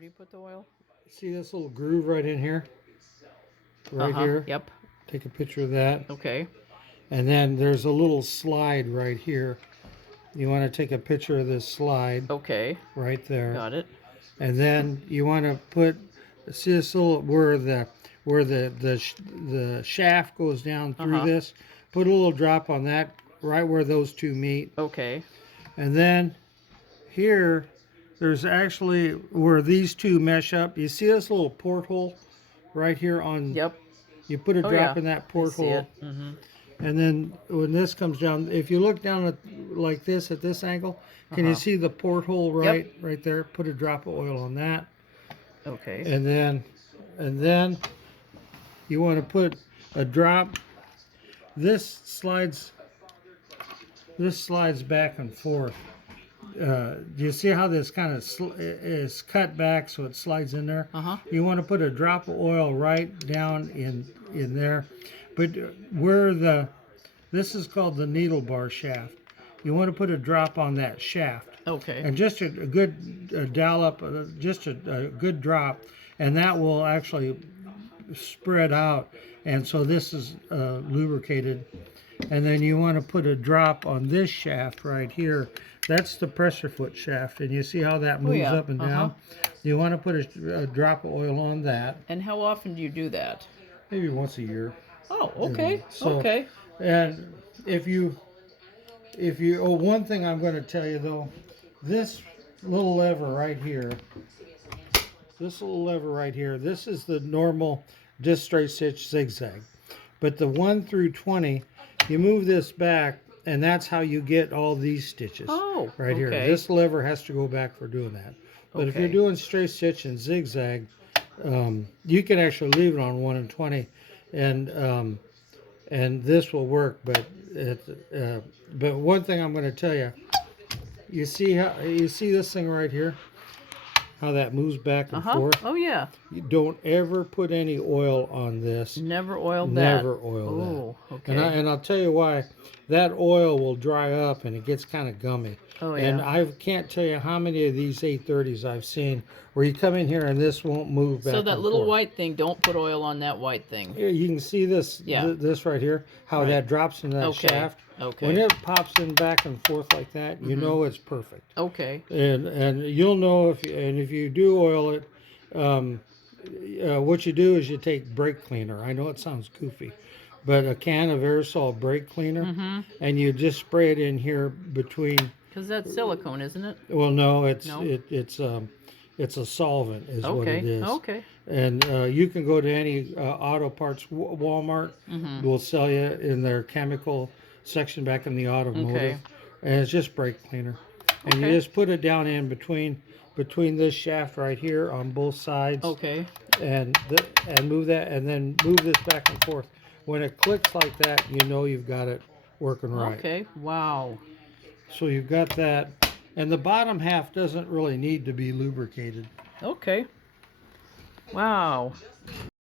do you put the oil? See this little groove right in here? Right here. Yep. Take a picture of that. Okay. And then there's a little slide right here. You want to take a picture of this slide. Okay. Right there. Got it. And then you want to put, see this little, where the shaft goes down through this. Put a little drop on that, right where those two meet. Okay. And then here, there's actually where these two mesh up. You see this little porthole right here on? Yep. You put a drop in that porthole. And then when this comes down, if you look down at like this at this angle, can you see the porthole right there? Put a drop of oil on that. Okay. And then you want to put a drop. This slides back and forth. Do you see how this kind of is cut back so it slides in there? You want to put a drop of oil right down in there. But where this is called the needle bar shaft. You want to put a drop on that shaft. Okay. And just a good dollop, just a good drop, and that will actually spread out. And so this is lubricated. And then you want to put a drop on this shaft right here. That's the pressure foot shaft. And you see how that moves up and down? You want to put a drop of oil on that. And how often do you do that? Maybe once a year. Oh, okay. So, okay. And if you, one thing I'm going to tell you though, this little lever right here, this is the normal disc straight stitch zigzag. But the 1 through 20, you move this back, and that's how you get all these stitches. Oh, right here. This lever has to go back for doing that. But if you're doing straight stitch and zigzag, you can actually leave it on 1 and 20, and this will work. But one thing I'm going to tell you, you see this thing right here, how that moves back and forth. Oh yeah. You don't ever put any oil on this. Never oil that. Never oil that. Okay. And I'll tell you why. That oil will dry up and it gets kind of gummy. Oh yeah. And I can't tell you how many of these 830s I've seen where you come in here and this won't move back. So that and little forth. white thing, don't put oil on that white thing. Here, you can see this. Yeah. This right here, how that drops in that shaft. Okay. When it pops in back and forth like that, you know it's perfect. Okay. And you'll know if you do oil it. What you do is you take brake cleaner. I know it sounds goofy, but a can of aerosol brake cleaner, and you just spray it in here between. Because that's silicone, isn't it? Well, no, it's a solvent, is what it is. Okay. And you can go to any auto parts. Walmart will sell you in their chemical section back in the automotive, and it's just brake cleaner. And you just put it down in between this shaft right here on both sides. Okay. And move that, and then move this back and forth. When it clicks like that, you know you've got it working right. Okay. Wow. So you've got that, and the bottom half doesn't really need to be lubricated. Okay. Wow.